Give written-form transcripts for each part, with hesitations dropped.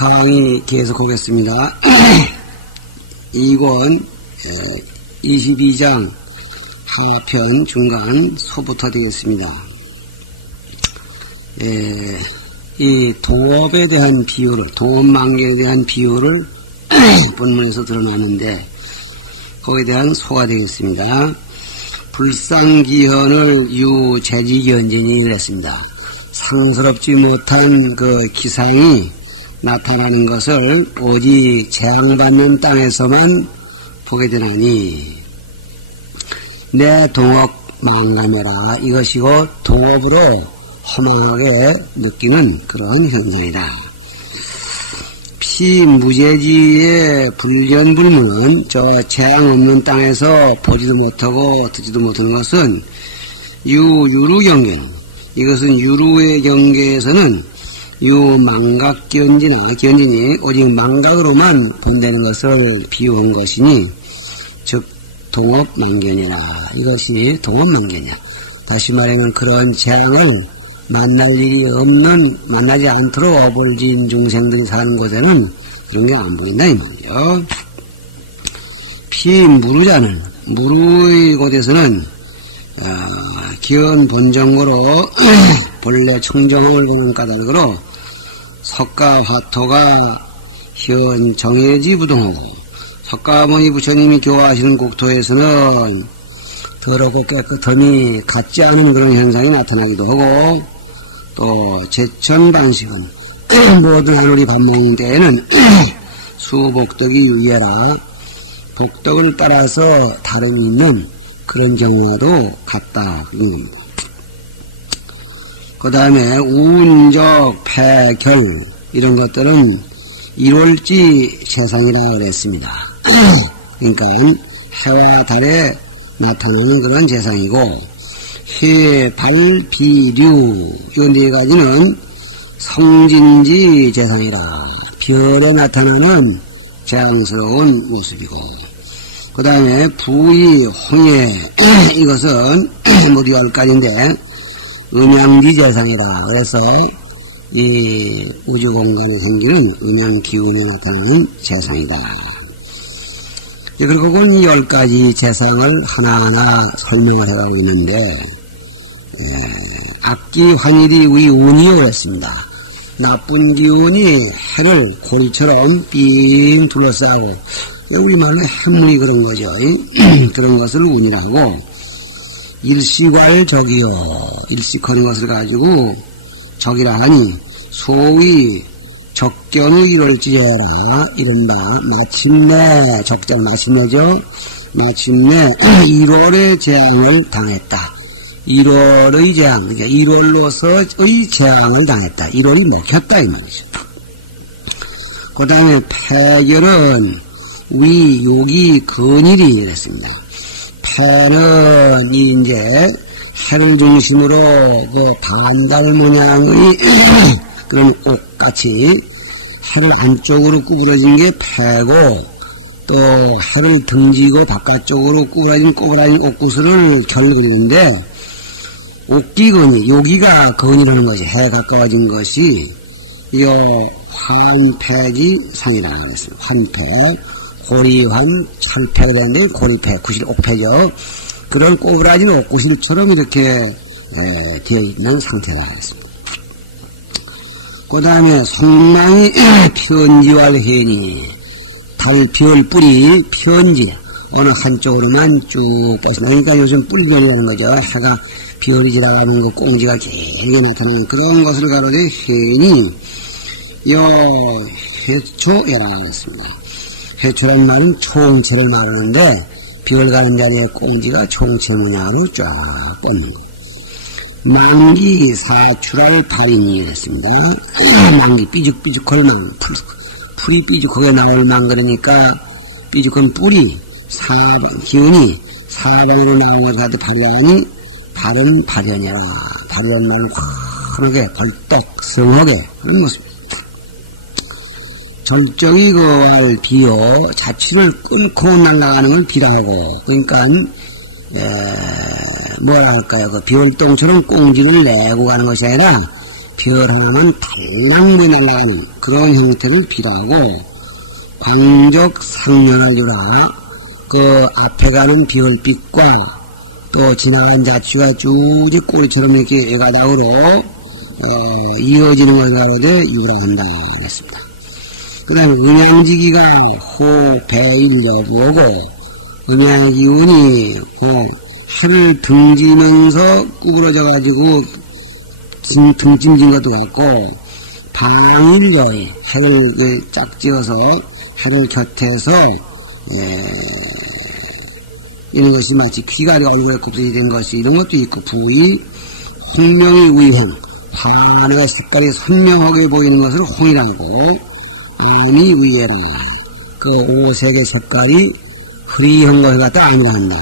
강의 계속하겠습니다. 2권 22장 하편 중간 소부터 되겠습니다. 이 동업에 대한 비유를, 동업만개에 대한 비유를 본문에서 드러나는데 거기에 대한 소가 되겠습니다. 불상기현을 유재지견진이 이랬습니다. 상스럽지 못한 그 기상이 나타나는 것을 오직 재앙받는 땅에서만 보게 되나니 내 동업 망감해라 이것이고 동업으로 허망하게 느끼는 그런 현상이다. 피무재지의 불견불문은 저 재앙 없는 땅에서 보지도 못하고 듣지도 못하는 것은 유루경계는 이것은 유루의 경계에서는 유망각견진이 오직 망각으로만 본다는 것을 비유한 것이니 즉 동업망견이라 이것이 동업망견이야. 다시 말하면 그런 재앙을 만날 일이 없는 만나지 않도록 어벌진 중생들 사는 곳에는 이런 게 안 보인다 이 말이요. 피무루자는 무루의 곳에서는 기원 본정으로 본래 청정을 보는 까닭으로 석가 화토가 현 정해지 부동하고 석가모니 부처님이 교화하시는 국토에서는 더럽고 깨끗함이 같지 않은 그런 현상이 나타나기도 하고 또 제천방식은 모든 하늘이 밥 먹는 때에는 수복덕이 유예라 복덕을 따라서 다름이 있는 그런 경우와도 같다. 그 다음에 운적, 폐결 이런 것들은 1월지 세상이라 그랬습니다. 그러니까 해와 달에 나타나는 그런 세상이고 해, 발, 비, 류 이 네 가지는 성진지 세상이라 별에 나타나는 재앙스러운 모습이고 그 다음에 부의, 홍해 이것은 모두 10가지인데 음양지 재상이다. 그래서 이 우주공간에 생기는 음양기운에 나타나는 재상이다. 그리고 이 10가지 재상을 하나하나 설명을 해가고 있는데 악기 환일이 우리 운이요 그랬습니다. 나쁜 기운이 해를 고리처럼 삥 둘러싸고 우리말로 해문이 그런 거죠. 그런 것을 운이라고 일시괄적이요. 일식하는 것을 가지고 적이라 하니 소위 적견의 1월지제라 이른다. 마침내 적장 마침내죠. 마침내 1월의 재앙을 당했다. 1월의 재앙, 그러니까 1월로서의 재앙을 당했다. 1월이 먹혔다 이 말이죠. 그 다음에 폐결은 위, 요기, 근일이 이랬습니다. 폐는 이제 해를 중심으로 그 반달 모양의 그런 옷같이 해를 안쪽으로 구부러진 게 폐고 또 해를 등지고 바깥쪽으로 꼬부라진 옷구슬을 결을 그리는데 옷기근이 여기가 근이라는 것이 해에 가까워진 것이 이 환폐지 상이라는 것입니다. 환폐 고리환 찰패가 되는데 고리패 구실 옥패죠. 그런 꼬부라진 옷구실처럼 이렇게 되어 있는 상태가 되었습니다. 그 다음에 성망이 편지왈해니 달별 뿌리 편지 어느 한쪽으로만 쭉 뺐습니다. 그러니까 요즘 뿔별이라는 거죠. 해가 별이 지나가는 거 꽁지가 길게 나타나는 그런 것을 가로되 해니 요 해초라는 것입니다. 해초란 말은 총체를 말하는데 별 가는 자리에 꽁지가 총체 문양으로 쫙 뻗는 거. 망기 사출할 발인이 됐습니다. 망기 삐죽삐죽할 망, 풀이 삐죽하게 나올 망 그러니까 삐죽한 뿌리, 기운이 사방으로 나온 것 같아 발현이 발은 발현이라 발현만 환하게 벌떡 성하게 그런 모습입니다. 절정이 그걸 비요 자취를 끊고 날아가는 걸 비라고 그러니까 뭐라 할까요? 그 비월동처럼 꽁지를 내고 가는 것이 아니라 별 하나만 달랑무에 날아가는 그런 형태를 비로하고 광적 상면하주라 그 앞에 가는 별빛과 또 지나간 자취가 쭉 꼬리처럼 이렇게 애가닥으로 이어지는 것을 가로되 유라한다 했습니다. 그 다음에 음양지기가 호 배일여보고 음양의 기운이 해를 등지면서 구부러져 가지고 등짐진 것도 같고 방일여에 해를 짝지어서 해를 곁에서 이런 것이 마치 귀가리가 얼굴에 곱슬이 된 것이 이런 것도 있고 부위 홍명이 위행 화내가 색깔이 선명하게 보이는 것을 홍이라고 암이 위해라 그 오색의 색깔이 흐리한 것을 갖다 암이라 한다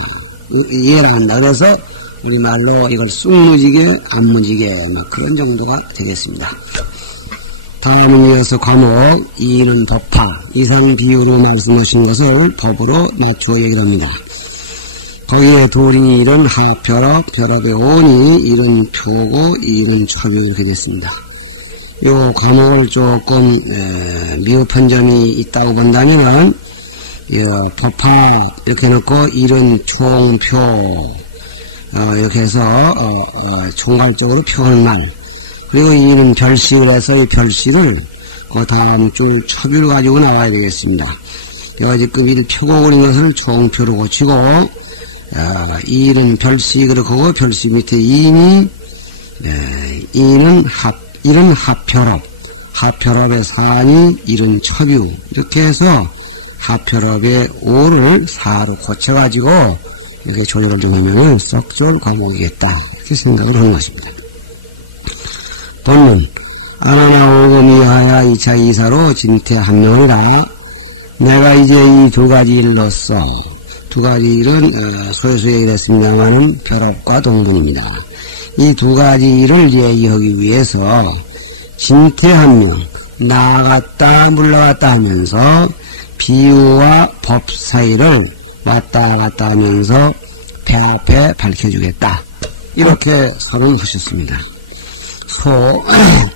이해라 한다. 그래서 우리말로 이걸 쑥무지개 안무지개 그런 정도가 되겠습니다. 다음은 이어서 과목 2는 법파 이상 비유로 말씀하신 것을 법으로 맞추어 얘기를 합니다. 거기에 도린이 이런 하별업, 별업의 온이 이런 표고 이런 첩이 이렇게 됐습니다. 요 과목을 조금 미흡한 점이 있다고 본다면 법파 이렇게 해놓고 이런 총표 이렇게 해서 총괄적으로 표하는 말 그리고 이는 별식을 해서 이 별식을 그 다음 줄 첩유를 가지고 나와야 되겠습니다. 내가 지금 이 표고 그린 것을 총표로 고치고 이는 별식으로 하고 별식 밑에 이는 합혈업 합혈업의 산이 이는 첩유 이렇게 해서 합혈업의 오를 사로 고쳐가지고 이렇게 조절을 좀 하면은 썩 좋은 과목이겠다 이렇게 생각을 하는 것입니다. 본문 아나나 오금 이하야 2차 이사로 진퇴 한 명이라 내가 이제 이 두 가지 일로써 두 가지 일은 소유수 얘기를 했습니다만은 별업과 동분입니다. 이 두 가지 일을 얘기하기 위해서 진퇴 한 명 나아갔다 물러갔다 하면서 비유와 법 사이를 왔다 갔다 하면서 배 앞에 밝혀주겠다. 이렇게 선언하셨습니다.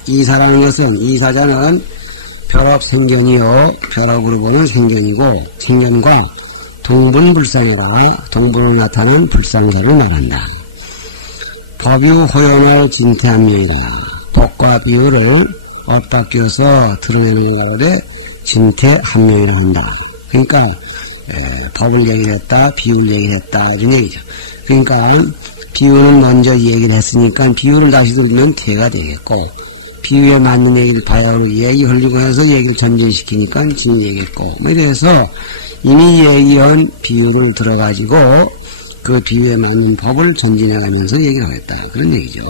이사라는 것은 이사자는 별업 생견이요 별업으로 보면 생견이고 생견과 동분불상이라 동분으로 나타나는 불상사를 말한다. 법유 호연할 진퇴한명이라 법과 비유를 엇바뀌어서 드러내는 가로되 진퇴한명이라 한다. 그러니까 법을 얘기를 했다 비유를 얘기를 했다 이런 얘기죠. 그러니까 비유는 먼저 얘기를 했으니까 비유를 다시 들으면 퇴가 되겠고 비유에 맞는 얘기를 바야흐로 얘기 흘리고 해서 얘기를 전진시키니까 진 얘기겠고 이래서 이미 얘기한 비유를 들어가지고 그 비유에 맞는 법을 전진해가면서 얘기를 하겠다 그런 얘기죠.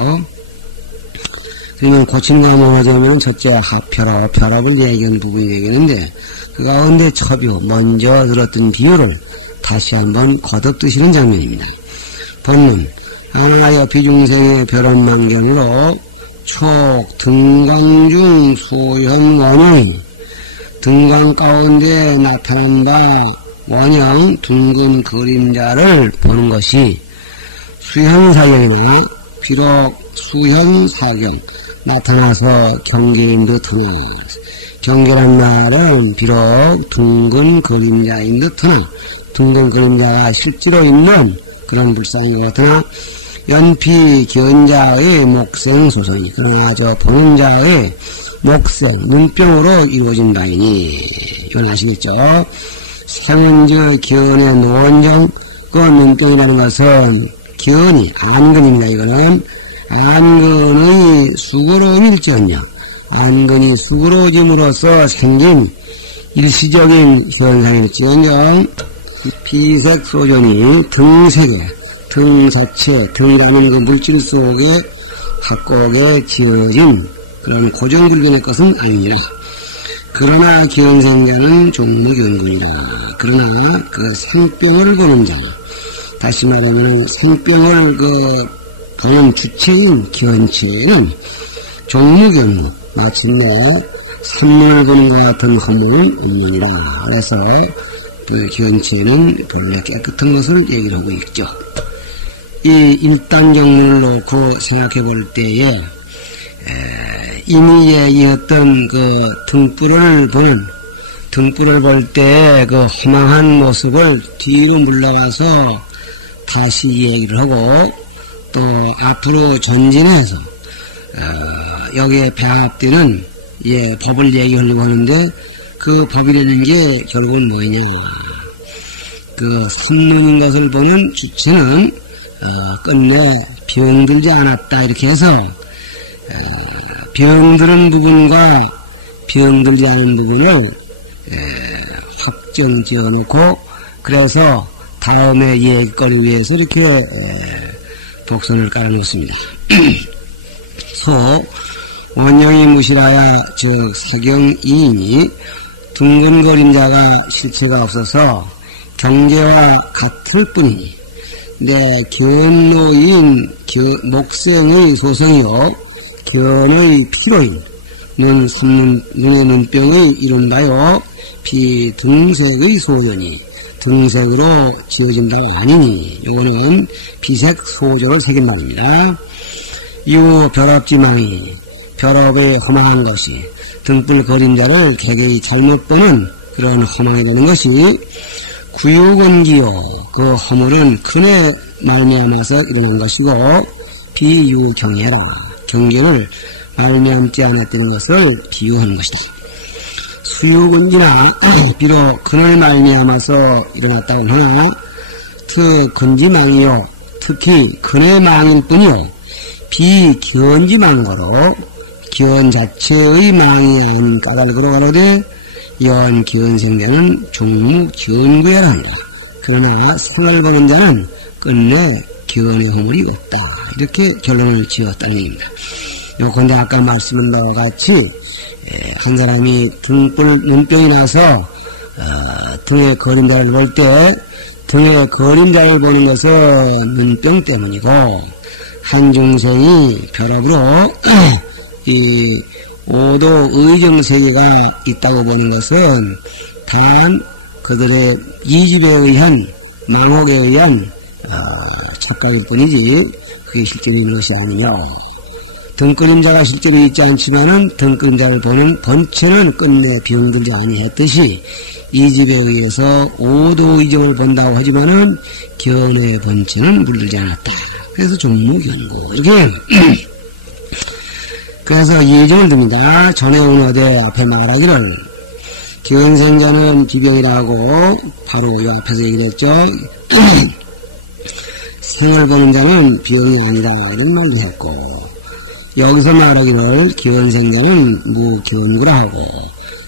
그러면 고치는 거 뭐냐면 첫째 합혈업 별업을 얘기한 부분이 되겠는데 그 가운데 첩유 먼저 들었던 비유를 다시 한번 거듭드시는 장면입니다. 본문 하나여 비중생의 별업만견으로 촉 등광중 소현 원형 등광 가운데 나타난 바 원형 둥근 그림자를 보는 것이 수현사경이나 비록 수현사경 나타나서 경계인 듯하나 경계란 말은 비록 둥근 그림자인 듯하나 둥근 그림자가 실제로 있는 그런 불상인 것 같으나 연피 견자의 목생소선이 그러나 저 보는 자의 목생 눈병으로 이루어진 바이니 이건 아시겠죠? 생은저 견의 노원정 그 눈병이라는 것은 견이 안근입니다. 이거는 안근의 수고로움일지언정 안근이 수고로워짐으로써 생긴 일시적인 현상일지언정 피색 소전이 등색에 등 자체 등이라는 그 물질 속에 합곡에 지어진 그런 고정줄견의 것은 아니니라. 그러나 기원생자는 종무견군이라. 그러나 그 생병을 보는 자 다시 말하면 생병을 보는 주체인 기원체는 종무견군 마침내 산문을 보는 것 같은 허물은 없느니라. 그래서 그 기원체는 별로 깨끗한 것을 얘기를 하고 있죠. 이 일단 경문을 놓고 생각해 볼 때에 이미 얘기했던 그 등불을 볼 때 그 허망한 모습을 뒤로 물러가서 다시 얘기를 하고 또 앞으로 전진해서 여기에 배합되는 법을 얘기하려고 하는데 그 법이라는 게 결국은 뭐냐? 그 삼눈인 것을 보는 주체는 끝내 병들지 않았다 이렇게 해서 병드는 부분과 병들지 않은 부분을 확정 지어놓고 그래서 다음에 얘기거리 위해서 이렇게 복선을 깔아놓습니다. 소 원형이 무실하야 즉 사경이인이 둥근 그림자가 실체가 없어서 경계와 같을 뿐이니 내 견노인 목생의 소성이요 견의 피로인 눈의 눈병의 이른바요 비등색의 소견이 등색으로 지어진다가 아니니 이거는 비색 소조를 새긴 말입니다. 이후 벼럽지망이 벼럽의 허망한 것이 등불 그림자를 개개의 잘못 보는 그런 허망이 되는 것이 구유건기요 그 허물은 근에 말미암아서 일어난 것이고 비유경해라 경계를 말미암지 않았다는 것을 비유하는 것이다. 수유건기나 비록 근을 말미암아서 일어났다고 하나 특건지망이요 특히 근의 망일 뿐이요 비견지망거로 기원 자체의 망이 아닌 까닭으로 가로되 연 기원생자는 종무기원구야라 한다. 그러나 생을 보는 자는 끝내 기원의 허물이 없다. 이렇게 결론을 지었다는 얘기입니다. 요건데 아까 말씀한 바와 같이 한 사람이 등불 눈병이 나서 등의 그림자를 볼 때 등의 그림자를 보는 것은 눈병 때문이고 한 중생이 벼락으로 이 오도 의정세계가 있다고 보는 것은 단 그들의 이집에 의한 망혹에 의한 착각일 뿐이지 그게 실제로 있는 것이 아니냐. 등그림자가 실제로 있지 않지만은 등그림자를 보는 본체는 끝내 병들지 아니했듯이 이집에 의해서 오도 의정을 본다고 하지만은 견의 본체는 물들지 않았다. 그래서 종무견고 이렇게 그래서 예정을 듭니다. 전에 온 어제 앞에 말하기를 기원생자는 기병이라고 바로 이 앞에서 얘기를 했죠. 생을 보는 자는 병이 아니다 이런 말도 했고 여기서 말하기를 기원생자는 무기원구라 하고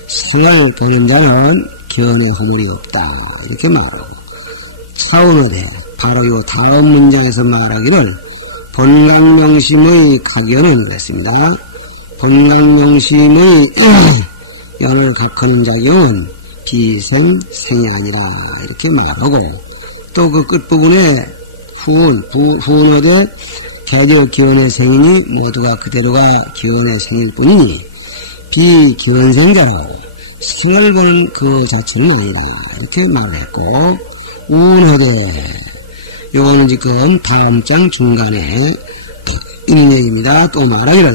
생을 보는 자는 기원의 허물이 없다 이렇게 말하고 차원어대 바로 요 다음 문장에서 말하기를 본강명심의 각연은 그랬습니다. 본강명심의 연을 각하는 작용은 비생, 생이 아니라 이렇게 말하고 또 그 끝부분에 후운어대 개적 기원의 생이니 모두가 그대로가 기원의 생일 뿐이니 비기원생자라고 생을 보는 그 자체는 아니다 이렇게 말을 했고 우운어대 요거는 지금 다음 장 중간에 있는 얘기입니다. 또 말하기를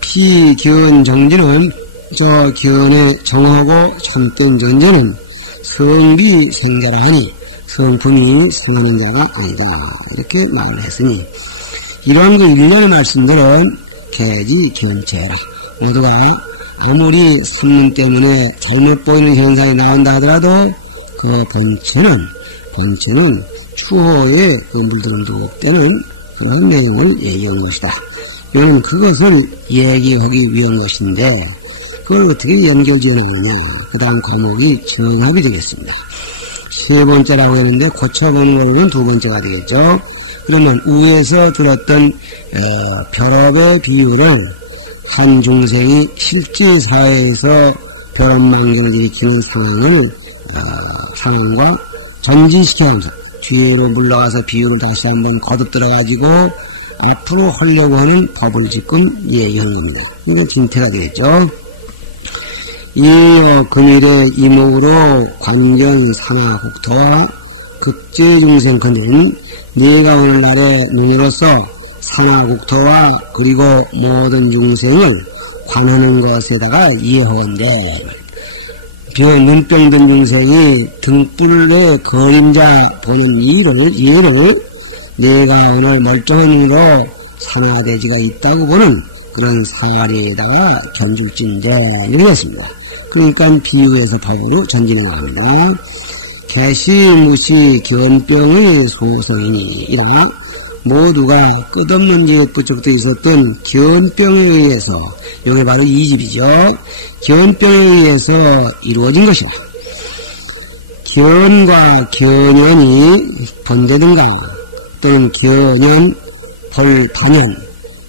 피기원 정지는 저 기원의 정하고 참된 전제는 성비 생자라 하니 성품이 성하는 자가 아니다 이렇게 말을 했으니 이러한 그 일련의 말씀들은 개지 견체라 모두가 아무리 삼문 때문에 잘못 보이는 현상이 나온다 하더라도 그 본체는 추호에 그 물들은 두곡되는 그런 내용을 얘기하는 것이다. 이는 그것을 얘기하기 위한 것인데 그걸 어떻게 연결지어내느냐. 그 다음 과목이 정합이 되겠습니다. 세 번째라고 했는데 고쳐보는 거는 두 번째가 되겠죠. 그러면 위에서 들었던 벼럽의 비유를 한 중생이 실제 사회에서 벼럽망경을 일으키는 상황과 전진시켜야 하면서 뒤로 물러가서 비유를 다시 한번 거듭 들어가지고 앞으로 하려고 하는 법을 지금 얘기하는 겁니다. 이게 진태가 되겠죠. 이 금일의 이목으로 관전 상하 국토와 극제 중생 컨는 네가 오늘날의 눈으로서 산하국토와 그리고 모든 중생을 관하는 것에다가 이해하건대 눈병 든 중생이 등불의 그림자 보는 이해를 내가 오늘 멀쩡한 이로 산화대지가 있다고 보는 그런 사례에다가 견줄진대 이렇게 했습니다. 그러니까 비유해서 법으로 전지는 겁니다. 개시무시 견병의 소성이니이라 모두가 끝없는 옛부터부터 있었던 견병에 의해서 이게 바로 이 집이죠. 견병에 의해서 이루어진 것이라. 견과 견연이 번되든가 또는 견연, 벌, 단연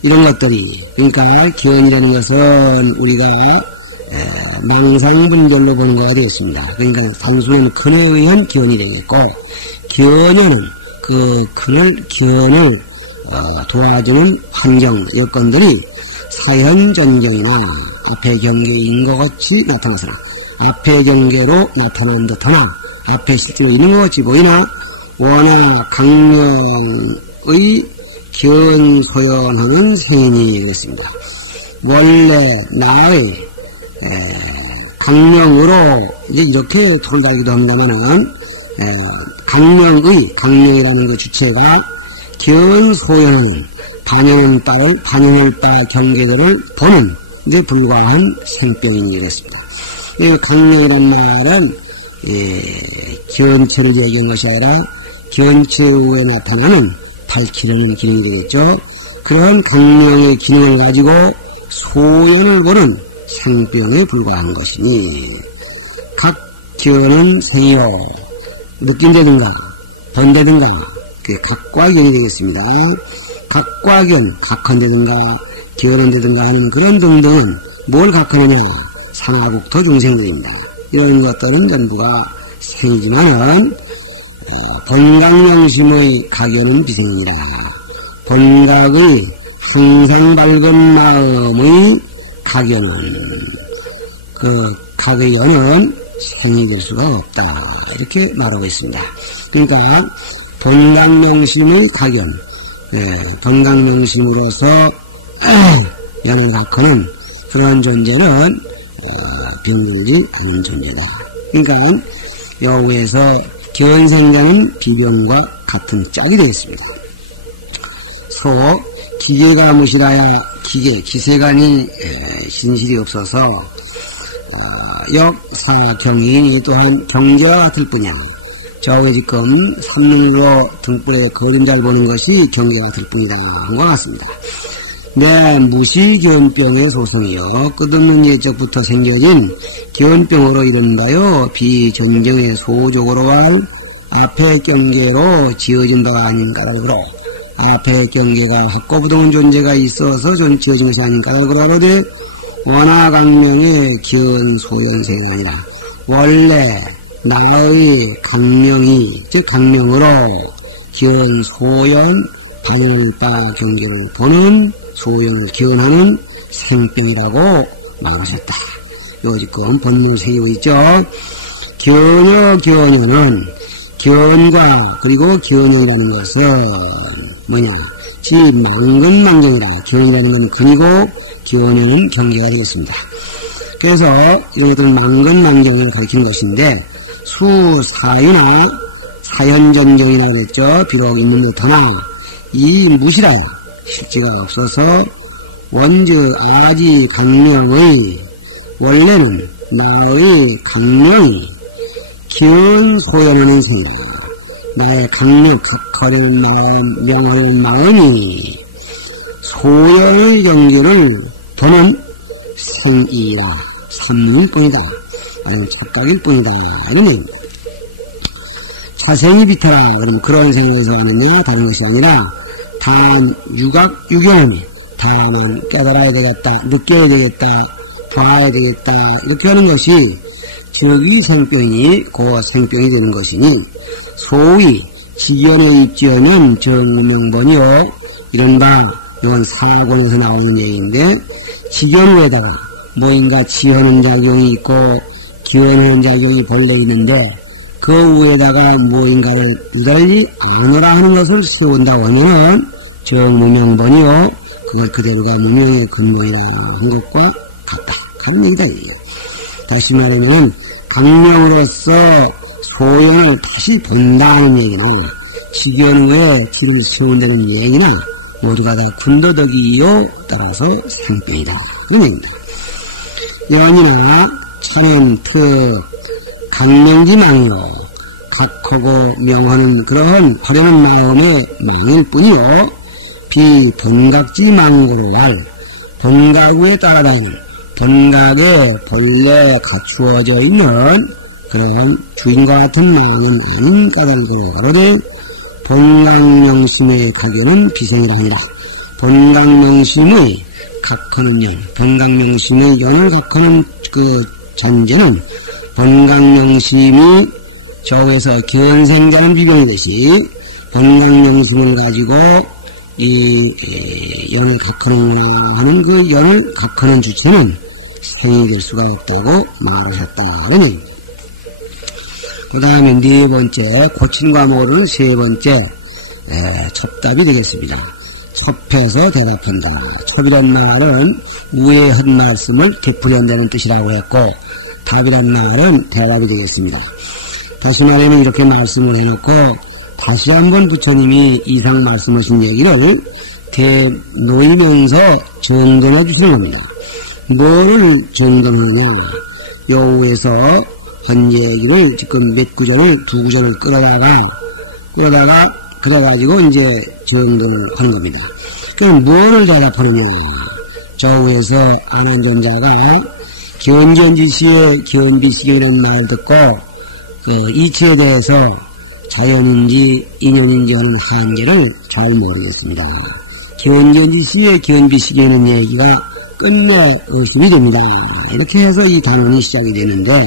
이런 것들이 그러니까 견이라는 것은 우리가 망상분별로 보는 거가 되겠습니다. 그러니까 단순한 근에 의한 견이 되겠고 견연은 그 견을 도와주는 환경 여건들이 사현전경이나 앞의 경계인 것 같이 나타나서나 앞의 경계로 나타난 듯하나 앞에 실제로 있는 것 같이 보이나 워낙 강명의 견소연하는 생인이 되겠습니다. 원래 나의 강명으로 이제 이렇게 돌아가기도 한다면은 강명이라는 그 주체가 견소연은 반영을 따 경계들을 보는 이제 불과한 생병이 되겠습니다. 이 강명이란 말은 견체를 얘기한 것이 아니라 견체 후에 나타나는 밝히려는 기능이 되겠죠. 그러한 강명의 기능을 가지고 소연을 보는 생병에 불과한 것이니 각 견은 생이요 느낀다든가 번다든가 그 각과 견이 되겠습니다. 각과 견, 각한다든가 견한다든가 하는 그런 등등은 뭘 각하느냐 상하국토 중생들입니다. 이런 것들은 전부가 생이지만은 본각명심의 각연은 비생입니다. 본각의 항상 밝은 마음의 각연은 그 각의 연은 생이 될 수가 없다. 이렇게 말하고 있습니다. 그러니까 본각명심의 각연, 본각명심으로서 연을 각하는 그러한 존재는 병들지 않은 존재다. 그러니까 여우에서 견생자는 비변과 같은 짝이 되겠습니다. 소 기계가 무시라야 기세간이 신실이 없어서 역사 경인이 또한 경계와 같을 뿐이야. 저게 지금 삼눈으로 등불에 그림자를 보는 것이 경계와 같을 뿐이다 한 것 같습니다. 네, 무시견병의 소성이요 끝없는 예적부터 생겨진 견병으로 이른다요 비전경의 소족으로 할 앞의 경계로 지어진 바가 아닌 까닭으로 앞의 경계가 확고부동한 존재가 있어서 지어진 것이 아닌 까닭으로 하로되 원화강명의 견소연생이 아니라 원래 나의 강명이 즉 강명으로 견소연 반영바 경계를 보는 소연을 기원하는 생병이라고 말하셨다. 요 지금 본문 새기고 있죠. 견여는 견과 그리고 견여이라는 것은 뭐냐? 지 망근망경이라. 견이라는 건 근이고 견여는 경계가 되겠습니다. 그래서 이런 것들은 망근망경을 가리키는 것인데 수사유나 사현전경이라 그랬죠. 비록 있는 듯하나 이 무시라 실지가 없어서 원즉 아지 강명의 원래는 나의 강명이 기운 소연하는 생각 나의 강력 각하는 마음 명하는 마음이 소연의 경계를 도는 생이라 삼일 뿐이다 아니면 착각일 뿐이다 이런 얘기입니다. 차생이 비타라 그러면 그런 생각에서 하느냐 다른 것이 아니라 단 유견이 다만 깨달아야 되겠다 느껴야 되겠다 봐야 되겠다 이렇게 하는 것이 즉 이 생병이 그 생병이 되는 것이니 소위 지견에 입지하면 정명번이요 이른바 이건 사권에서 나오는 얘기인데 지견 후에다가 뭐인가 지하는 작용이 있고 기원하는 작용이 본래 있는데 그 위에다가 무엇인가를 유달리 안으라 하는 것을 세운다고 하면 정무명번이요. 그것 그대로가 무명의 근본이라 한 것과 같다. 같은 얘기다. 다시 말하면 강명으로서 소연을 다시 본다는 얘기나 직연 후에 지름 세운다는 얘기나 모두가 다 군도덕이요 따라서 생병이다. 그런 얘기입니다. 연이나 차면 강명지망이요. 각하고 명하는 그러한 화려한 마음의 망일 뿐이요. 비본각지망고로 본각에 따라다니는 본각에 본래 갖추어져 있는 그런 주인과 같은 마음은 아닌 까닭으로 가로되 본각명심의 가교는 비생이랍니다. 본각명심의 각하는 연, 본각명심의 연을 각하는 그 잔재는 본각명심이 저에서 견생자는 비병이듯이 본각명심을 가지고 이 연을 각하는구나 하는 그 연을 각하는 주체는 생이 될 수가 없다고 말하셨다는 얘기입니다. 그 다음에 네 번째, 고친과 모르는 세 번째 첩답이 되겠습니다. 첩해서 대답한다. 첩이란 말은 우에 한 말씀을 되풀이한다는 뜻이라고 했고, 답이란 말은 대답이 되겠습니다. 다시 말하면 이렇게 말씀을 해놓고 다시 한번 부처님이 이상 말씀하신 얘기를 놓이면서 정돈해 주시는 겁니다. 뭐를 정돈하느냐? 여우에서 한 얘기를 지금 몇 구절을, 두 구절을 그래가지고 이제 정돈을 하는 겁니다. 그럼 뭐를 대답하느냐? 저우에서 안한존자가 견견지시의 견비시계라는 말을 듣고 그 이치에 대해서 자연인지 인연인지 하는 한계를 잘 모르겠습니다. 견견지시의 견비시계는 얘기가 끝내 의심이 됩니다. 이렇게 해서 이 단원이 시작이 되는데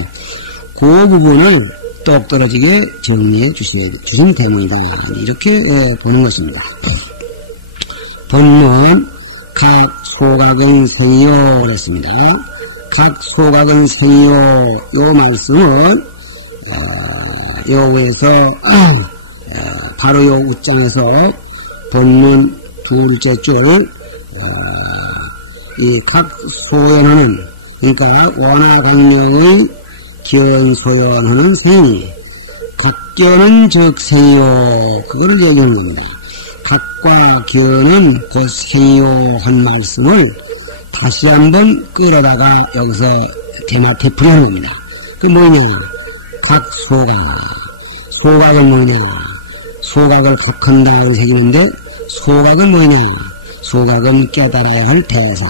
그 부분을 똑 떨어지게 정리해 주신 대문이다. 이렇게 보는 것입니다. 본문 각 소각은 생이요 그랬습니다. 각 소각은 생이요 요 말씀을 여기에서 바로 요 우장에서 본문 둘째 줄 이 각 소연하는 그러니까 원화강명의 기원소연하는 생이 각견은 즉 생이요 그거를 얘기하는 겁니다. 각과 견은 곧 생이요 한 말씀을 다시 한번 끌어다가 여기서 되풀이하는 겁니다. 그 뭐냐? 각 소각은 뭐냐? 소각을 각한다고 새기는데 소각은 뭐냐? 소각은 깨달아야 할 대상.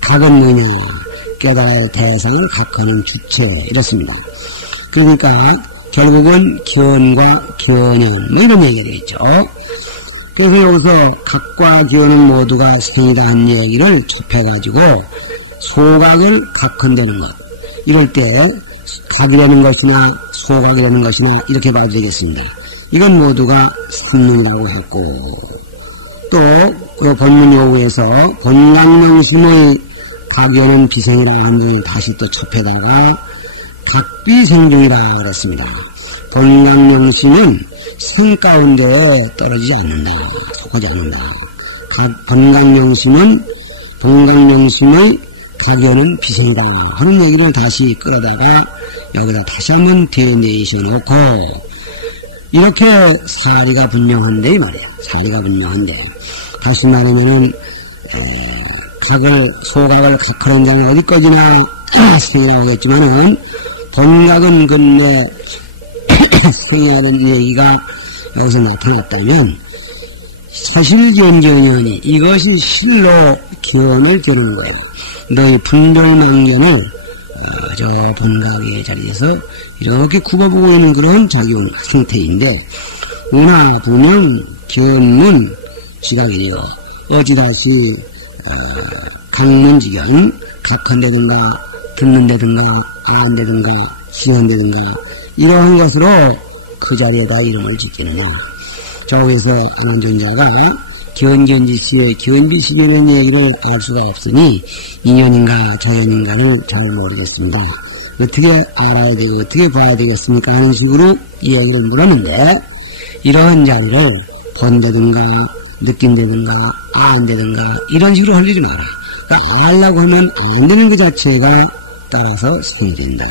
각은 뭐냐? 깨달아야 할 대상을 각하는 주체. 이렇습니다. 그러니까 결국은 견과 견연 뭐 이런 얘기가 있죠. 그래서 여기서 각과 견은 모두가 생이다 한 얘기를 좁혀가지고 소각을 각한다는 것. 이럴 때 각이라는 것이나 소각이라는 것이나 이렇게 봐도 되겠습니다. 이건 모두가 삼문이라고 했고 또 그 본문 요구에서 본각명심의 각연은 비생이라고 하는 등이 다시 또 첩에다가 각비생중이라고 그랬습니다. 본각명심은 생 가운데 떨어지지 않는다. 속하지 않는다. 본각명심의 각연은 비생이다 하는 얘기를 다시 끌어다가 여기다 다시 한번 대내셔 놓고 이렇게 사리가 분명한데 이 말이야. 사리가 분명한데 다시 말하면은 소각을 각하는 장은 어디까지나 생이라고 하겠지만은 본각은 근래 생이라는 얘기가 여기서 나타났다면 사실견견연이 이것이 실로 견을 겨루는 거예요. 너희 분별망견을 저 본각의 자리에서 이렇게 굽어보고 있는 그런 작용 상태인데 운하 분명 견문 시각이요. 어찌다시 강문지견 각한다든가 듣는다든가 안한다든가 시한다든가 이러한 것으로 그 자리에다 이름을 짓겠느냐. 저기서 안한존자가 견견지시의 견비시계라는 얘기를 알 수가 없으니 인연인가 자연인가를 잘 모르겠습니다. 어떻게 알아야 되고 어떻게 봐야 되겠습니까 하는 식으로 이야기를 물었는데 이러한 자리를 본다든가 느낀다든가 안되든가 이런 식으로 할 일이 많아. 그러니까 알라고 하면 안 되는 그 자체가 따라서 생긴다.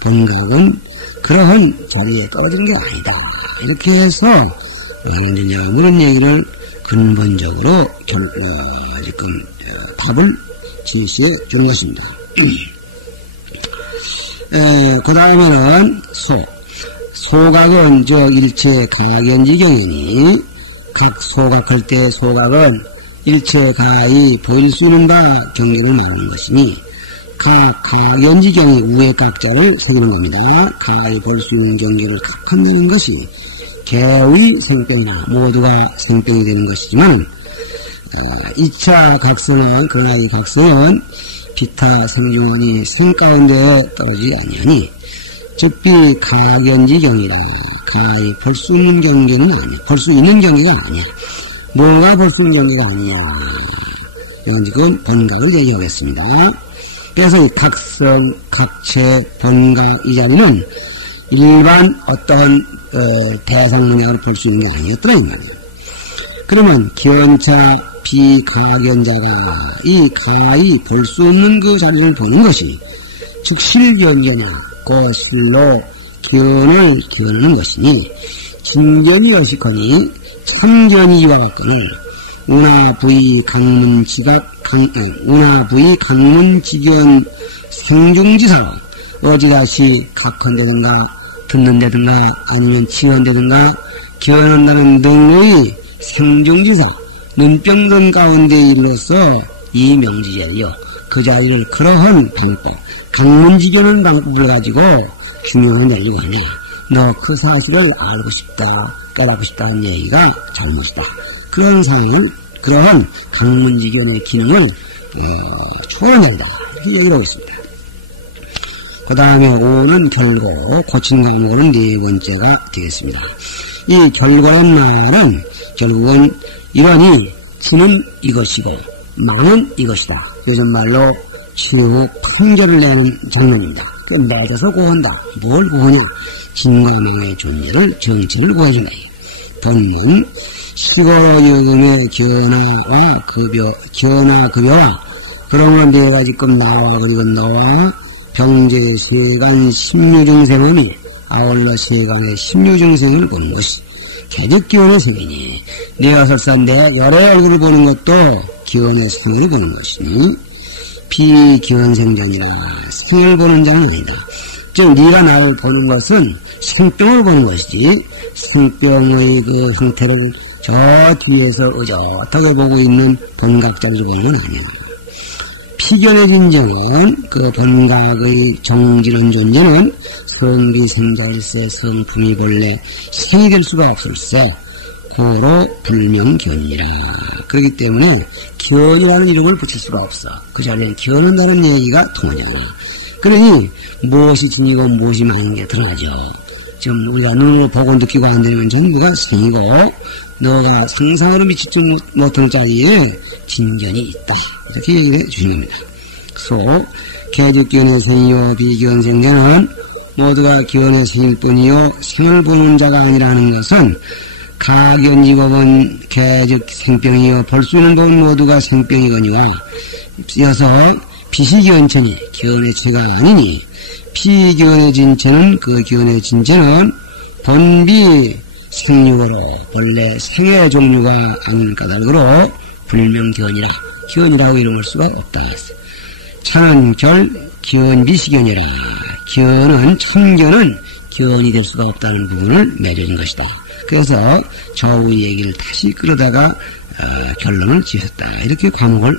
본각은 그러한 자리에 꺼진 게 아니다. 이렇게 해서 양전자가 그런 얘기를 근본적으로 지금 답을 제시해 준 것입니다. 그 다음에는 소각은 일체 가견지경이니 각 소각할 때 소각은 일체 가히 보일 수 있는 바 경계를 말하는 것이니 각 가견지경이 우의 각자를 새기는 겁니다. 가히 볼 수 있는 경계를 각한다는 것이 개의 생병이나 모두가 생병이 되는 것이지만 2차 각성은 그러나 이 각성은 비타 생중원이 생 가운데 떨어지지 아니하니 즉비 가견지경이라 가히 볼 수 있는 경계는 아니야. 볼 수 있는 경계가 아니야. 뭐가 볼 수 있는 경계가 아니야. 이건 지금 본각을 얘기하겠습니다. 그래서 이 각성, 각체, 본각 이 자리는 일반 어떤 대상 능력을 볼 수 있는 게 아니었더라 이 말이에요. 그러면 기원차 비가견자가 이 가히 볼 수 없는 그 자리를 보는 것이 즉 실견이냐 고실로 기원하는 것이니 진견이 어시거니 참견이와 같거늘 운하부의 강문지견 생중지사로 어지다시 각헌되든가 듣는다든가 아니면 치헌되든가 기원한다는 등의 생중지사 눈병든 가운데 일로서 이 명지자리요. 그 자리를 그러한 방법 강문지견은 방법을 가지고 중요한 자리가 아니야. 너 그 사실을 알고 싶다 깨닫고 싶다는 얘기가 잘못이다. 그런 상황을 그러한 강문지견의 기능을 초월한다. 이렇게 얘기를 하고 있습니다. 그 다음에 5는 결고 고친 과목은 네 번째가 되겠습니다. 이 결고란 말은 결국은 이러니 치는 이것이고 망은 이것이다. 요즘 말로 치유 판결을 내는 장면입니다. 그 매겨서 구한다. 뭘 구하냐? 진과 망의 존재를 정체를 구해준다. 본문 시고요금의 견화급여와 그런 데가 지금 나와 그리고 너와 병제 세간 십류중생음이 아울러 세강의 십류중생을 보는 것이 개득기원의 생이니 네가 설사 내 열의 얼굴을 보는 것도 기원의 생을 보는 것이니 비기원생자니라 생을 보는 자는 아니다. 즉 네가 나를 보는 것은 생병을 보는 것이지 생병의 그 형태를 저 뒤에서 의젓하게 보고 있는 본각자를 보는 건 아니야. 피견의 진정은 그 본각의 정지른 존재는 성비생자일세 성품이 본래 생이 될 수가 없을세 고로 불명견이라. 그렇기 때문에 견이라는 이름을 붙일 수가 없어. 그 자리엔 견한다는 얘기가 통하잖아. 그러니 무엇이 진이고 무엇이 망한 게 드러나죠. 지금 우리가 눈으로 보고 느끼고 안 되면 전부가 생이고 너가 상상으로 미치지 못하는 자리에 진견이 있다. 이렇게 얘기를 해주신 겁니다. 개득견의 생이요 비견생자는 모두가 기원의 생일 뿐이요 생을 보는 자가 아니라는 것은 가견지법은 개즉 생병이요 볼 수 있는 법 모두가 생병이거니와 이어서 비시기원체니 기원의 체가 아니니 피기원의 진체는 그 기원의 진체는 본비 생육으로 본래 생의 종류가 아닌 까닭으로 불명기원이라 기원이라고 이름을 수가 없다. 차는 결 기원 비시견이라. 기원은 참견은 기원이 될 수가 없다는 부분을 맺어준 것이다. 그래서 저의 얘기를 다시 끌어다가 결론을 지었다. 이렇게 과목을